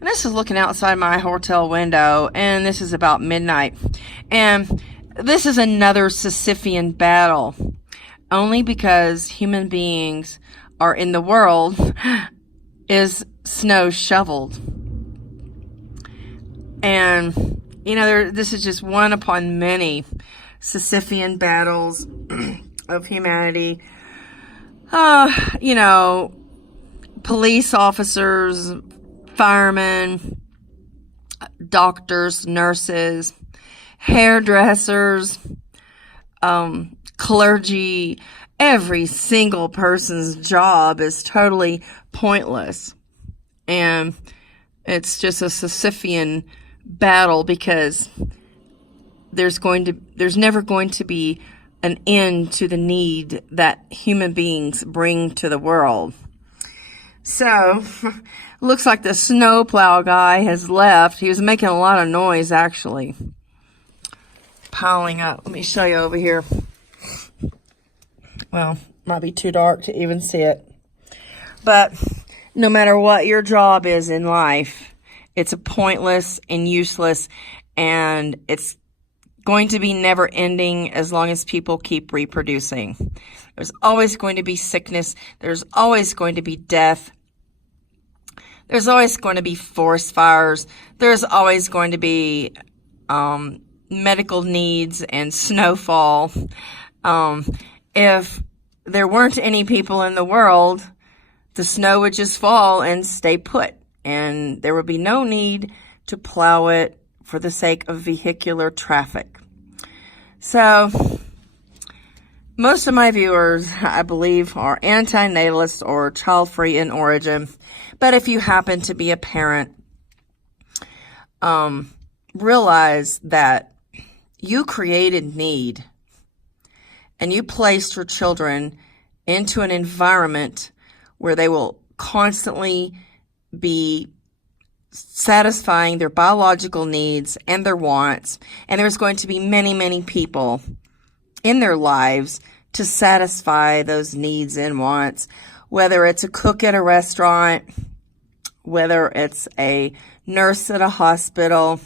And this is looking outside my hotel window, and this is about midnight. And this is another Sisyphean battle, only because human beings are in the world is snow shoveled. And, you know, this is just one upon many Sisyphean battles of humanity. You know, police officers, firemen, doctors, nurses, hairdressers, clergy. Every single person's job is totally pointless. And it's just a Sisyphean battle, because there's never going to be an end to the need that human beings bring to the world. So, looks like the snowplow guy has left. He was making a lot of noise, actually. Piling up. Let me show you over here. Well, might be too dark to even see it. But no matter what your job is in life, it's a pointless and useless, and it's going to be never ending as long as people keep reproducing. There's always going to be sickness. There's always going to be death. There's always going to be forest fires. There's always going to be medical needs and snowfall. If there weren't any people in the world, the snow would just fall and stay put, and there would be no need to plow it for the sake of vehicular traffic. So, most of my viewers, I believe, are anti-natalist or child-free in origin. But if you happen to be a parent, realize that you created need, and you placed your children into an environment where they will constantly be satisfying their biological needs and their wants. And there's going to be many, many people in their lives to satisfy those needs and wants, whether it's a cook at a restaurant, whether it's a nurse at a hospital,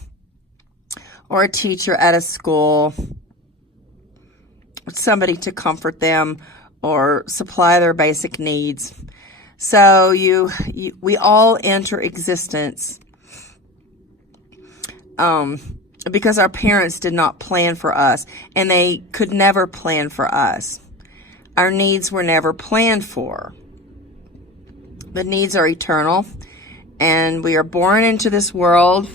or a teacher at a school, somebody to comfort them or supply their basic needs. So we all enter existence because our parents did not plan for us, and they could never plan for us. Our needs were never planned for. The needs are eternal, and we are born into this world.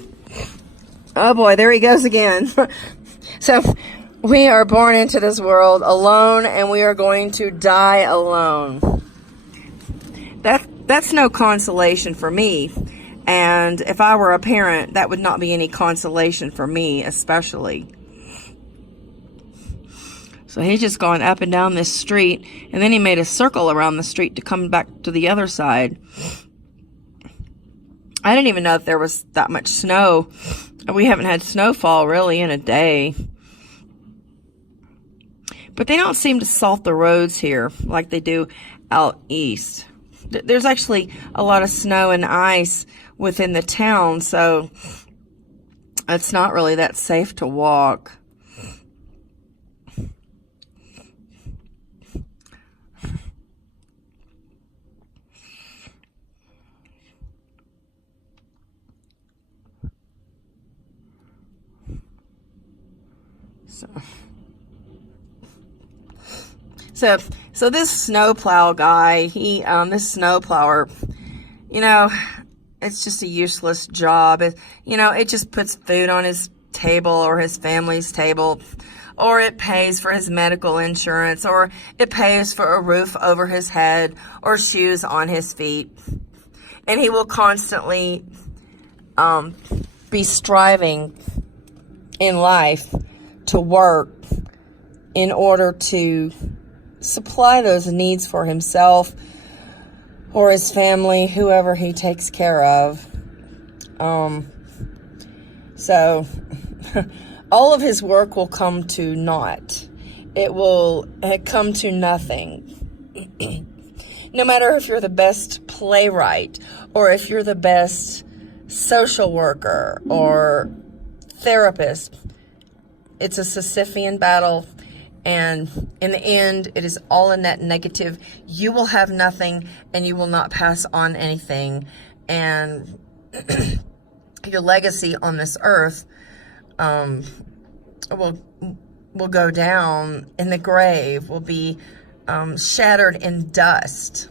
Oh boy, there he goes again. So we are born into this world alone, and we are going to die alone. That's no consolation for me. And if I were a parent, that would not be any consolation for me, especially. So he's just going up and down this street, and then he made a circle around the street to come back to the other side. I didn't even know if there was that much snow. We haven't had snowfall really in a day. But they don't seem to salt the roads here like they do out east. There's actually a lot of snow and ice within the town, so it's not really that safe to walk. So this snowplow guy, this snowplower, you know, it's just a useless job. It just puts food on his table or his family's table, or it pays for his medical insurance, or it pays for a roof over his head or shoes on his feet. And he will constantly be striving in life to work in order to supply those needs for himself or his family, whoever he takes care of. So all of his work will come to naught. It will come to nothing. No matter if you're the best playwright, or if you're the best social worker or therapist. It's a Sisyphean battle, and in the end, it is all a net negative. You will have nothing, and you will not pass on anything, and your legacy on this earth will go down in the grave, will be shattered in dust.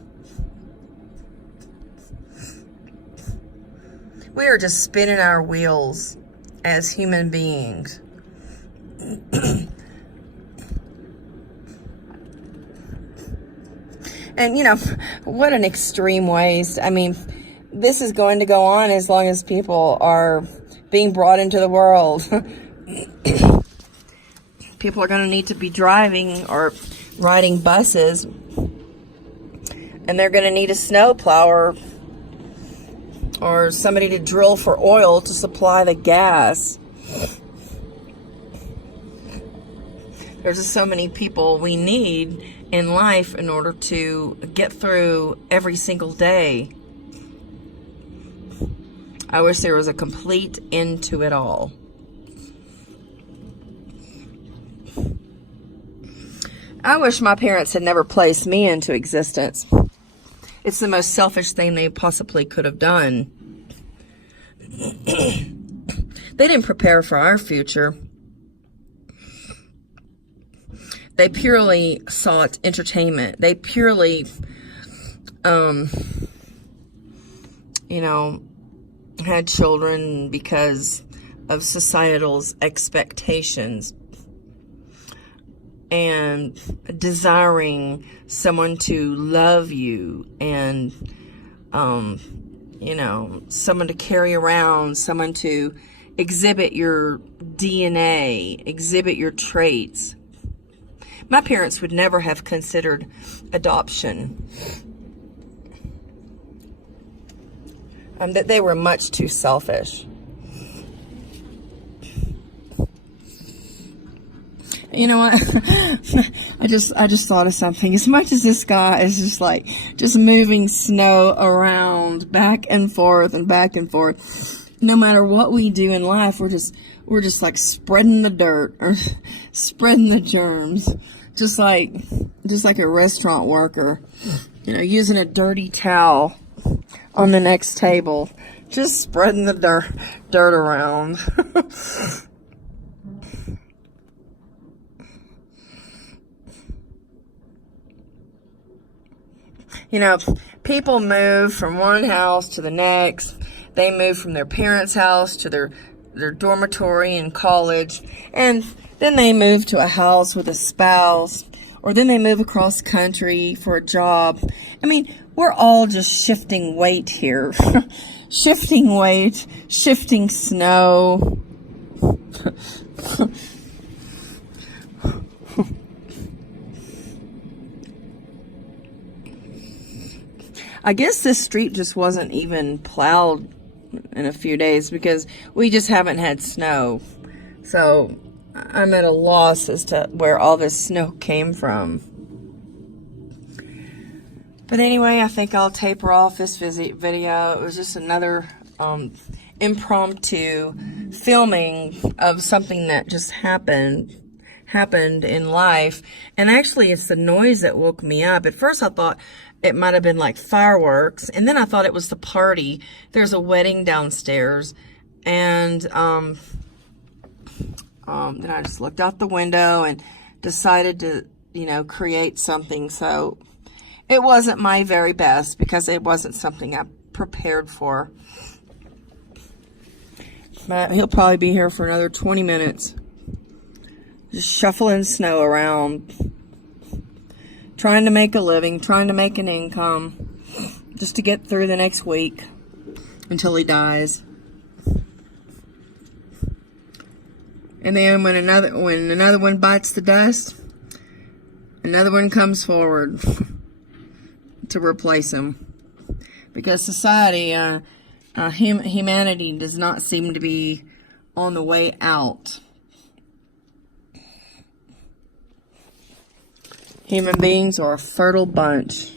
We are just spinning our wheels as human beings. And, you know, what an extreme waste. I mean, this is going to go on as long as people are being brought into the world. People are going to need to be driving or riding buses. And they're going to need a snowplow or somebody to drill for oil to supply the gas. There's just so many people we need in life in order to get through every single day. I wish there was a complete end to it all. I wish my parents had never placed me into existence. It's the most selfish thing they possibly could have done. They didn't prepare for our future. They purely sought entertainment. They purely, had children because of societal's expectations and desiring someone to love you and, someone to carry around, someone to exhibit your DNA, exhibit your traits. My parents would never have considered adoption. That they were much too selfish. You know what? I just thought of something. As much as this guy is just moving snow around back and forth, no matter what we do in life, we're just like spreading the dirt or spreading the germs, just like a restaurant worker, using a dirty towel on the next table, just spreading the dirt around. People move from one house to the next. They move from their parents' house to their dormitory in college, and then they move to a house with a spouse, or then they move across country for a job. I mean, we're all just shifting weight here. Shifting weight, shifting snow. I guess this street just wasn't even plowed in a few days because we just haven't had snow. So I'm at a loss as to where all this snow came from. But anyway, I think I'll taper off this video. It was just another impromptu filming of something that just happened in life. And actually, it's the noise that woke me up. At first, I thought it might have been like fireworks, and then I thought it was the party. There's a wedding downstairs, and then I just looked out the window and decided to, create something. So it wasn't my very best because it wasn't something I prepared for. But he'll probably be here for another 20 minutes. Just shuffling snow around. Trying to make a living, trying to make an income, just to get through the next week until he dies. And then when another one bites the dust, another one comes forward to replace him. Because society, humanity does not seem to be on the way out. Human beings are a fertile bunch.